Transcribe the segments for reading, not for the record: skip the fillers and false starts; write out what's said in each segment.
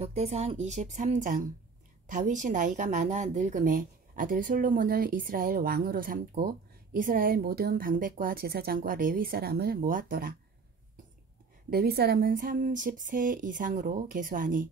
역대상 23장. 다윗이 나이가 많아 늙음에 아들 솔로몬을 이스라엘 왕으로 삼고 이스라엘 모든 방백과 제사장과 레위 사람을 모았더라. 레위 사람은 30세 이상으로 계수하니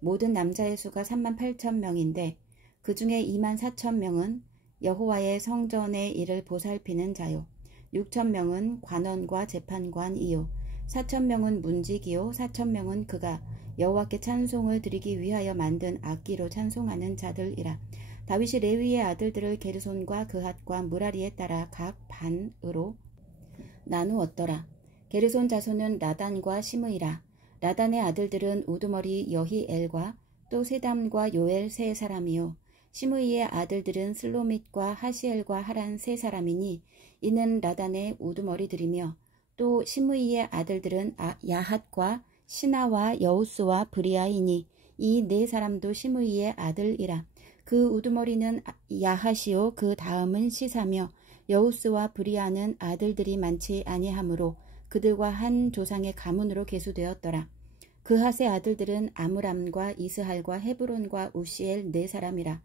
모든 남자의 수가 38,000명인데 그 중에 24,000명은 여호와의 성전의 일을 보살피는 자요, 6,000명은 관원과 재판관이요, 4,000명은 문지기요, 4,000명은 그가 여호와께 찬송을 드리기 위하여 만든 악기로 찬송하는 자들이라. 다윗이 레위의 아들들을 게르손과 그핫과 무라리에 따라 각 반으로 나누었더라. 게르손 자손은 라단과 시므이라. 라단의 아들들은 우두머리 여히엘과 또 세담과 요엘 세 사람이요, 시므이의 아들들은 슬로밋과 하시엘과 하란 세 사람이니 이는 라단의 우두머리들이며, 또 시므이의 아들들은 야핫과 시나와 여우스와 브리아이니 이 네 사람도 시므이의 아들이라. 그 우두머리는 야핫이요, 그 다음은 시사며 여우스와 브리아는 아들들이 많지 아니하므로 그들과 한 조상의 가문으로 계수되었더라. 그핫의 아들들은 아므람과 이스할과 헤브론과 우시엘 네 사람이라.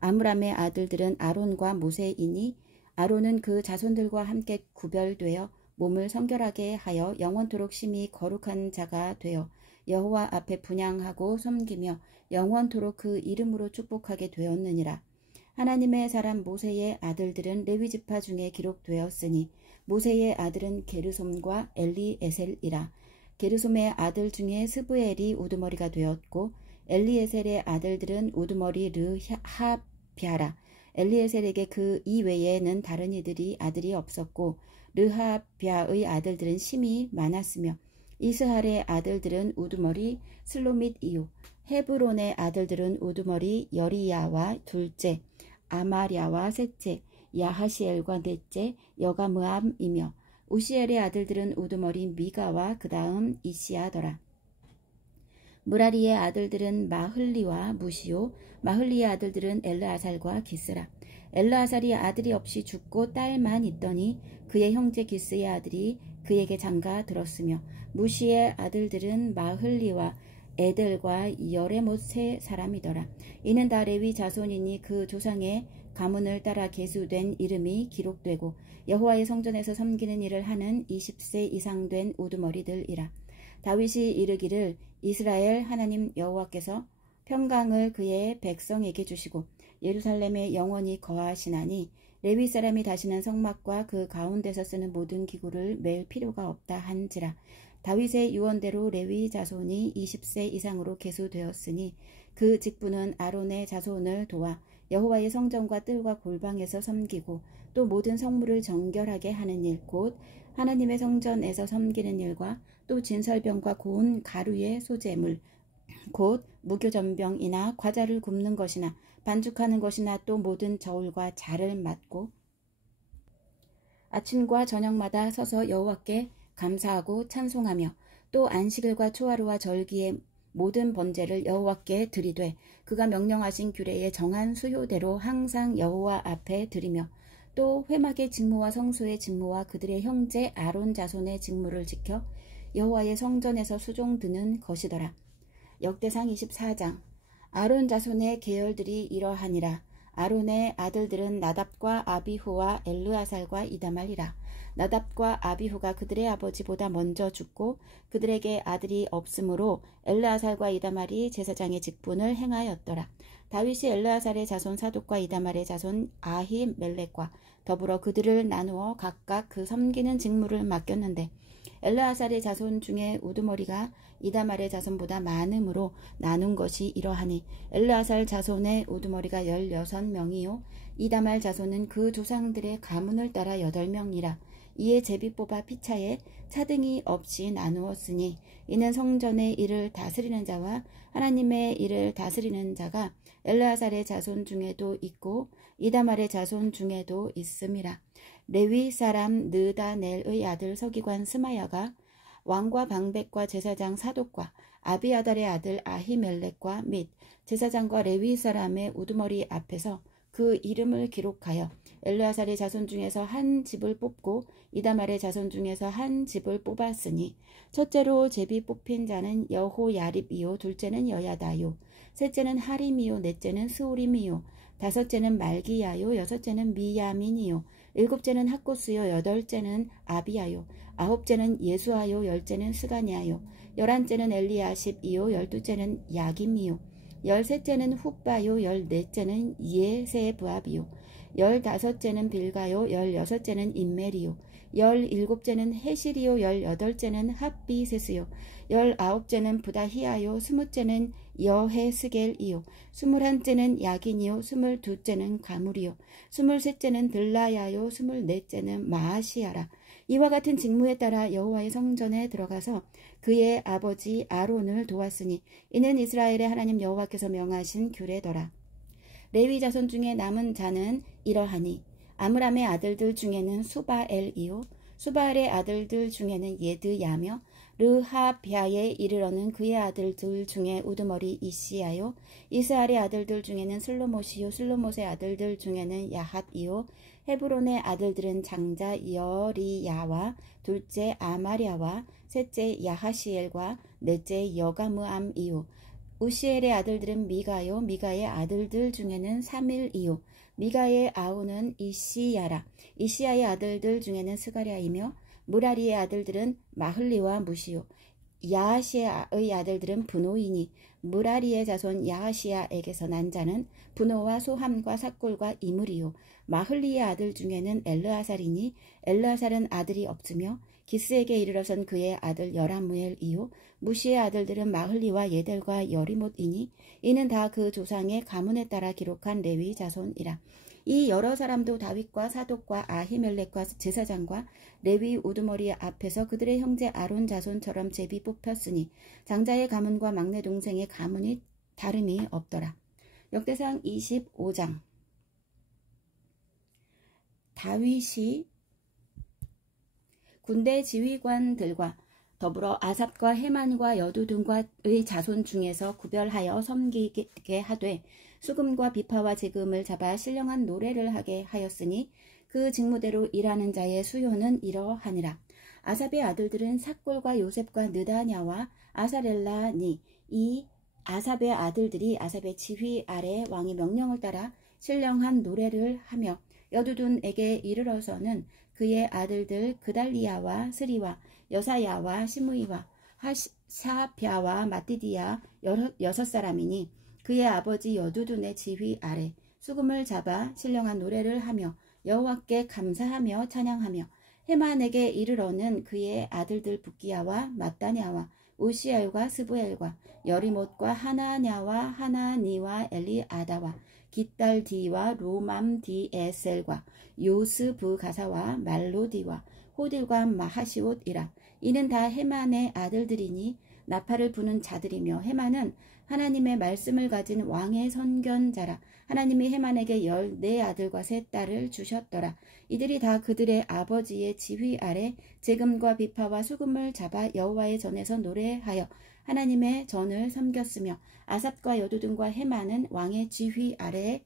아므람의 아들들은 아론과 모세이니 아론은 그 자손들과 함께 구별되어 몸을 성결하게 하여 영원토록 심히 거룩한 자가 되어 여호와 앞에 분향하고 섬기며 영원토록 그 이름으로 축복하게 되었느니라. 하나님의 사람 모세의 아들들은 레위지파 중에 기록되었으니 모세의 아들은 게르솜과 엘리에셀이라. 게르솜의 아들 중에 스브엘이 우두머리가 되었고 엘리에셀의 아들들은 우두머리 르하비아라. 엘리에셀에게 그 이외에는 다른 이들이 아들이 없었고 르하비아의 아들들은 심히 많았으며 이스할의 아들들은 우두머리 슬로밋이요, 헤브론의 아들들은 우두머리 여리야와 둘째, 아마랴와 셋째, 야하시엘과 넷째, 여가므암이며 우시엘의 아들들은 우두머리 미가와 그 다음 이시야더라. 무라리의 아들들은 마흘리와 무시요, 마흘리의 아들들은 엘르아살과 기스라. 엘르아살이 아들이 없이 죽고 딸만 있더니 그의 형제 기스의 아들이 그에게 장가 들었으며 무시의 아들들은 마흘리와 에델과 여레못 세 사람이더라. 이는 다 레위 자손이니 그 조상의 가문을 따라 계수된 이름이 기록되고 여호와의 성전에서 섬기는 일을 하는 20세 이상 된 우두머리들이라. 다윗이 이르기를 이스라엘 하나님 여호와께서 평강을 그의 백성에게 주시고 예루살렘에 영원히 거하시나니 레위 사람이 다시는 성막과 그 가운데서 쓰는 모든 기구를 맬 필요가 없다 한지라. 다윗의 유언대로 레위 자손이 20세 이상으로 계수되었으니 그 직분은 아론의 자손을 도와 여호와의 성전과 뜰과 골방에서 섬기고 또 모든 성물을 정결하게 하는 일, 곧 하나님의 성전에서 섬기는 일과 또 진설병과 고운 가루의 소재물, 곧 무교전병이나 과자를 굽는 것이나 반죽하는 것이나 또 모든 저울과 자를 맡고 아침과 저녁마다 서서 여호와께 감사하고 찬송하며 또 안식일과 초하루와 절기의 모든 번제를 여호와께 드리되 그가 명령하신 규례의 정한 수효대로 항상 여호와 앞에 드리며 또 회막의 직무와 성소의 직무와 그들의 형제 아론 자손의 직무를 지켜 여호와의 성전에서 수종드는 것이더라. 역대상 24장. 아론 자손의 계열들이 이러하니라. 아론의 아들들은 나답과 아비후와 엘르아살과 이다말이라. 나답과 아비후가 그들의 아버지보다 먼저 죽고 그들에게 아들이 없으므로 엘르아살과 이다말이 제사장의 직분을 행하였더라. 다윗이 엘르아살의 자손 사독과 이다말의 자손 아히멜렉과 더불어 그들을 나누어 각각 그 섬기는 직무를 맡겼는데 엘르아살의 자손 중에 우두머리가 이다말의 자손보다 많음으로 나눈 것이 이러하니 엘르아살 자손의 우두머리가 16명이요 이다말 자손은 그 조상들의 가문을 따라 8명이라. 이에 제비 뽑아 피차에 차등이 없이 나누었으니 이는 성전의 일을 다스리는 자와 하나님의 일을 다스리는 자가 엘르아살의 자손 중에도 있고 이다말의 자손 중에도 있음이라. 레위 사람 느다넬의 아들 서기관 스마야가 왕과 방백과 제사장 사독과 아비아달의 아들 아히멜렉과 및 제사장과 레위 사람의 우두머리 앞에서 그 그 이름을 기록하여 엘르아살의 자손 중에서 한 집을 뽑고 이다말의 자손 중에서 한 집을 뽑았으니 첫째로 제비 뽑힌 자는 여호야립이요 둘째는 여야다요 셋째는 하림이요 넷째는 스오림이요 다섯째는 말기야요 여섯째는 미야민이요 일곱째는 학고스요 여덟째는 아비야요 아홉째는 예수아요 열째는 스가냐요 열한째는 엘리야십이요 열두째는 야김이요 열셋째는 훗바요 열넷째는 예세부압이요 열다섯째는 빌가요 열여섯째는 임멜이요 열일곱째는 헤실이요 열여덟째는 핫비세스요 열아홉째는 부다히아요 스무째는 여헤스겔이요 스물한째는 야긴이요 스물두째는 가물이요 스물셋째는 들라야요 스물넷째는 마아시아라. 이와 같은 직무에 따라 여호와의 성전에 들어가서 그의 아버지 아론을 도왔으니 이는 이스라엘의 하나님 여호와께서 명하신 규례더라. 레위 자손 중에 남은 자는 이러하니 아므람의 아들들 중에는 수바엘이요 수바엘의 아들들 중에는 예드야며 르하비아에 이르러는 그의 아들들 중에 우두머리 이시야요 이스알의 아들들 중에는 슬로못이요 슬로못의 아들들 중에는 야핫이요 헤브론의 아들들은 장자 여리야와 둘째 아마랴와 셋째 야하시엘과 넷째 여가므암이요 우시엘의 아들들은 미가요 미가의 아들들 중에는 사밀이요 미가의 아우는 이시야라. 이시야의 아들들 중에는 스가랴이며 무라리의 아들들은 마흘리와 무시요 야하시야의 아들들은 분노이니 무라리의 자손 야하시야에게서 난 자는 분노와 소함과 삭골과 이물이요 마흘리의 아들 중에는 엘르아살이니 엘르아살은 아들이 없으며 기스에게 이르러선 그의 아들 여라무엘이요 무시의 아들들은 마흘리와 예델과 여리못이니 이는 다 그 조상의 가문에 따라 기록한 레위 자손이라. 이 여러 사람도 다윗과 사독과 아히멜렉과 제사장과 레위 우두머리 앞에서 그들의 형제 아론 자손처럼 제비 뽑혔으니 장자의 가문과 막내 동생의 가문이 다름이 없더라. 역대상 25장. 다윗이 군대 지휘관들과 더불어 아삽과 헤만과 여두둔과의 자손 중에서 구별하여 섬기게 하되 수금과 비파와 제금을 잡아 신령한 노래를 하게 하였으니 그 직무대로 일하는 자의 수요는 이러하니라. 아삽의 아들들은 삭골과 요셉과 느다냐와 아사렐라니 이 아삽의 아들들이 아삽의 지휘 아래 왕의 명령을 따라 신령한 노래를 하며 여두둔에게 이르러서는 그의 아들들 그달리야와 스리와 여사야와 시므이와 하샤략야와 마띠디야 여섯 사람이니 그의 아버지 여두둔의 지휘 아래 수금을 잡아 신령한 노래를 하며 여호와께 감사하며 찬양하며 헤만에게 이르러는 그의 아들들 붓기야와 마따냐와 우시엘과 스부엘과 여리못과 하나냐와 하나니와 엘리아다와 깃달디와 로맘디에셀과 요스브가사와 말로디와 호딜과 마하시옷이라. 이는 다 헤만의 아들들이니 나팔을 부는 자들이며 헤만은 하나님의 말씀을 가진 왕의 선견자라. 하나님이 헤만에게 14아들과 3딸을 주셨더라. 이들이 다 그들의 아버지의 지휘 아래 제금과 비파와 수금을 잡아 여호와의 전에서 노래하여 하나님의 전을 섬겼으며 아삽과 여두둔과 헤만은 왕의 지휘 아래에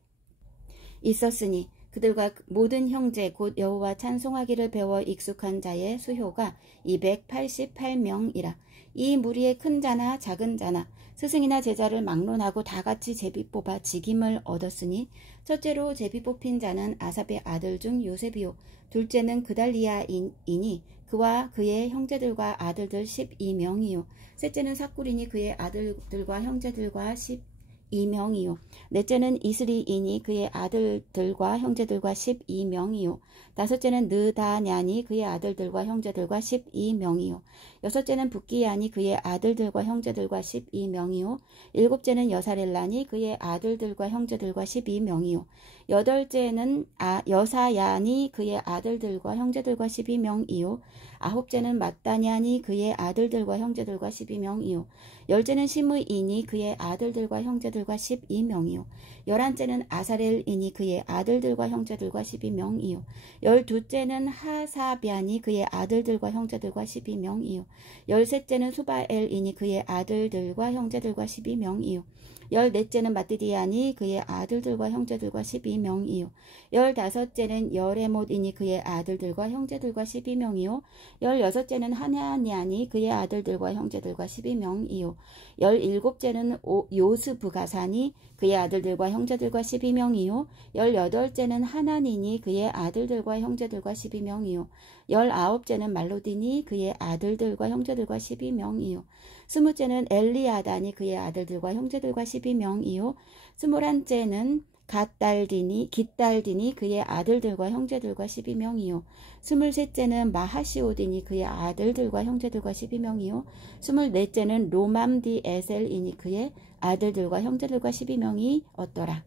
있었으니 그들과 모든 형제 곧 여호와 찬송하기를 배워 익숙한 자의 수효가 288명이라. 이 무리의 큰 자나 작은 자나 스승이나 제자를 막론하고 다같이 제비 뽑아 직임을 얻었으니 첫째로 제비 뽑힌 자는 아삽의 아들 중 요셉이요 둘째는 그달리야이니 그와 그의 형제들과 아들들 12명이요 셋째는 삭굴이니 그의 아들들과 형제들과 12명이요 넷째는 이스리이니 그의 아들들과 형제들과 12명이요 다섯째는 느다냐니 그의 아들들과 형제들과 12명이요 여섯째는 붓기야니 그의 아들들과 형제들과 12명이요 일곱째는 여사렐라니 그의 아들들과 형제들과 12명이요 여덟째는 여사야니 그의 아들들과 형제들과 12명이요 아홉째는 마따냐니 그의 아들들과 형제들과 12명이요 열째는 시므이니 그의 아들들과 형제들과 12명이요 열한째는 아사렐이니 그의 아들들과 형제들과 12명이요 열두째는 하사비아니 그의 아들들과 형제들과 12명이요 열셋째는 수바엘이니 그의 아들들과 형제들과 12명이요. 열넷째는 마띠디아니 그의 아들들과 형제들과 12명이요. 열다섯째는 여레못이니 그의 아들들과 형제들과 12명이요. 열여섯째는 하나냐니 그의 아들들과 형제들과 12명이요. 열일곱째는 요스부가사니 그의 아들들과 형제들과 12명이요. 열여덟째는 하나니니 그의 아들들과 형제들과 12명이요. 열아홉째는 말로디니 그의 아들들과 형제들과 12명이요. 스무째는 엘리아다니 그의 아들들과 형제들과 12명이요. 스물한째는 깃달디니 그의 아들들과 형제들과 12명이요. 스물셋째는 마하시오디니 그의 아들들과 형제들과 12명이요. 스물넷째는 로맘디 에셀이니 그의 아들들과 형제들과 12명이 얻더라.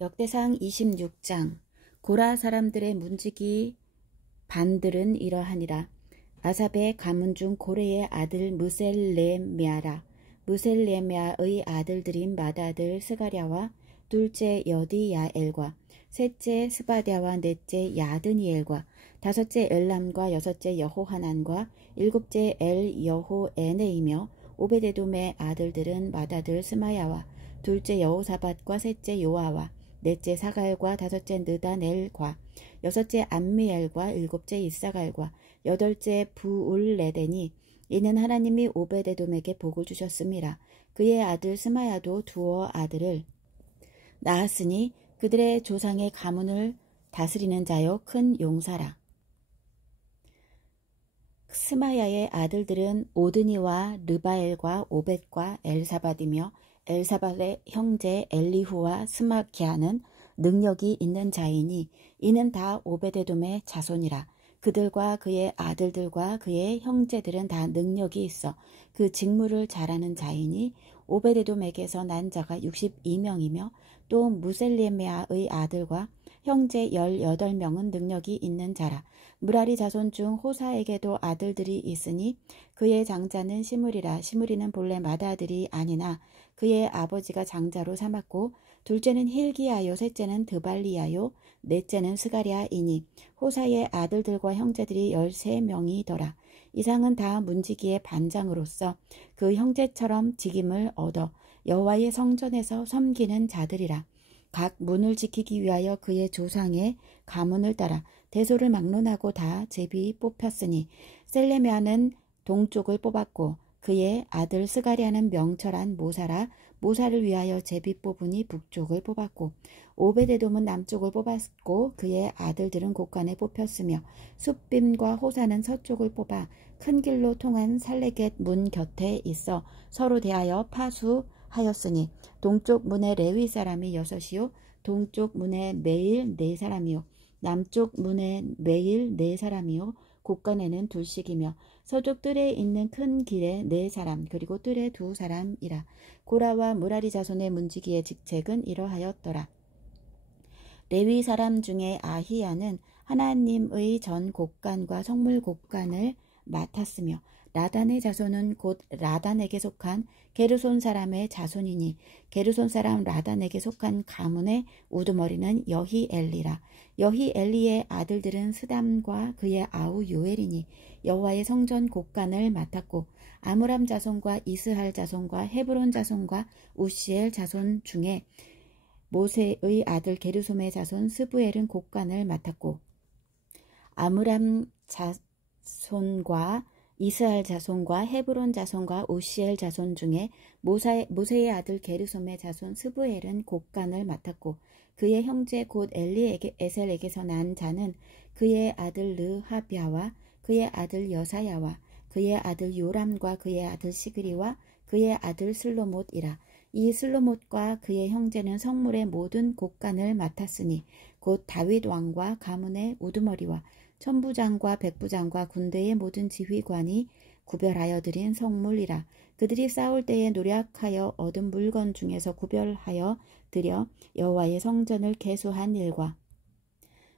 역대상 26장. 고라 사람들의 문지기 반들은 이러하니라. 아삽의 가문 중 고레의 아들 무셀레미아라. 무셀레미아의 아들들인 맏아들 스가랴와 둘째 여디야엘과 셋째 스바랴와 넷째 야드니엘과 다섯째 엘람과 여섯째 여호하난과 일곱째 엘여호에네이며 오베데돔의 아들들은 맏아들 스마야와 둘째 여호사밧과 셋째 요아와 넷째 사갈과 다섯째 느다넬과 여섯째 암미엘과 일곱째 이사갈과 여덟째 부울레데니. 이는 하나님이 오베데돔에게 복을 주셨음이라. 그의 아들 스마야도 두어 아들을 낳았으니 그들의 조상의 가문을 다스리는 자요 큰 용사라. 스마야의 아들들은 오드니와 르바엘과 오벳과 엘사밧이며 엘사밧의 형제 엘리후와 스마기아는 능력이 있는 자이니 이는 다 오베데돔의 자손이라. 그들과 그의 아들들과 그의 형제들은 다 능력이 있어 그 직무를 잘하는 자이니 오베데돔에게서 난 자가 62명이며 또 무셀레미아의 아들과 형제 18명은 능력이 있는 자라. 무라리 자손 중 호사에게도 아들들이 있으니 그의 장자는 시므리라. 시므리는 본래 맏아들이 아니나 그의 아버지가 장자로 삼았고 둘째는 힐기야요 셋째는 드발리야요 넷째는 스가랴이니 호사의 아들들과 형제들이 13명이더라. 이상은 다 문지기의 반장으로서 그 형제처럼 직임을 얻어 여호와의 성전에서 섬기는 자들이라. 각 문을 지키기 위하여 그의 조상의 가문을 따라 대소를 막론하고 다 제비 뽑혔으니 셀레미아는 동쪽을 뽑았고 그의 아들 스가랴는 명철한 모사라. 모사를 위하여 제비 뽑으니 북쪽을 뽑았고 오베데돔은 남쪽을 뽑았고 그의 아들들은 곳간에 뽑혔으며 숫빔과 호사는 서쪽을 뽑아 큰 길로 통한 살레겟 문 곁에 있어 서로 대하여 파수하였으니 동쪽 문에 레위 사람이 6이요 동쪽 문에 매일 4사람이요 남쪽 문에 매일 4사람이요 곳간에는 2씩이며 서쪽 뜰에 있는 큰 길에 4사람 그리고 뜰에 2사람이라. 고라와 무라리 자손의 문지기의 직책은 이러하였더라. 레위 사람 중에 아히야는 하나님의 전 곳간과 성물 곳간을 맡았으며 라단의 자손은 곧 라단에게 속한 게르손 사람의 자손이니 게르손 사람 라단에게 속한 가문의 우두머리는 여히엘리라. 여히엘리의 아들들은 스담과 그의 아우 요엘이니 여호와의 성전 곳간을 맡았고 아므람 자손과 이스할 자손과 헤브론 자손과 우시엘 자손 중에 모세의 아들 게르솜의 자손 스부엘은 곳간을 맡았고 아므람 자손과 이스할 자손과 헤브론 자손과 우시엘 자손 중에 모세의 아들 게르솜의 자손 스부엘은 곳간을 맡았고 그의 형제 곧 엘리에셀에게서 난 자는 그의 아들 르하비아와 그의 아들 여사야와 그의 아들 요람과 그의 아들 시그리와 그의 아들 슬로못이라. 이 슬로못과 그의 형제는 성물의 모든 곳간을 맡았으니 곧 다윗 왕과 가문의 우두머리와 천부장과 백부장과 군대의 모든 지휘관이 구별하여 드린 성물이라. 그들이 싸울 때에 노력하여 얻은 물건 중에서 구별하여 드려 여호와의 성전을 계수한 일과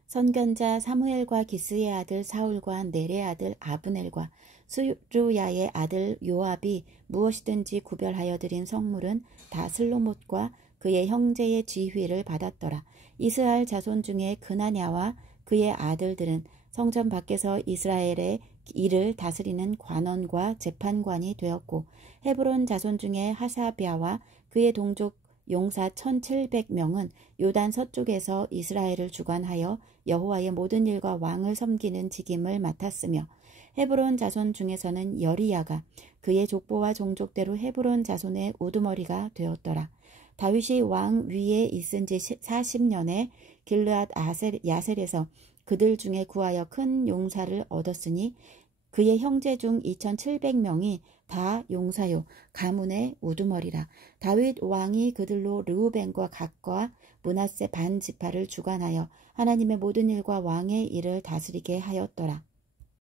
선견자 사무엘과 기스의 아들 사울과 넬의 아들 아브넬과 스루야의 아들 요압이 무엇이든지 구별하여 드린 성물은 다 슬로못과 그의 형제의 지휘를 받았더라. 이스라엘 자손 중에 그나냐와 그의 아들들은 성전 밖에서 이스라엘의 이를 다스리는 관원과 재판관이 되었고 헤브론 자손 중에 하사비아와 그의 동족 용사 1700명은 요단 서쪽에서 이스라엘을 주관하여 여호와의 모든 일과 왕을 섬기는 직임을 맡았으며 헤브론 자손 중에서는 여리야가 그의 족보와 종족대로 헤브론 자손의 우두머리가 되었더라. 다윗이 왕 위에 있은 지 40년에 길르앗 야셀에서 그들 중에 구하여 큰 용사를 얻었으니 그의 형제 중 2700명이 다 용사요 가문의 우두머리라. 다윗 왕이 그들로 르우벤과 갓과 므낫세 반 지파를 주관하여 하나님의 모든 일과 왕의 일을 다스리게 하였더라.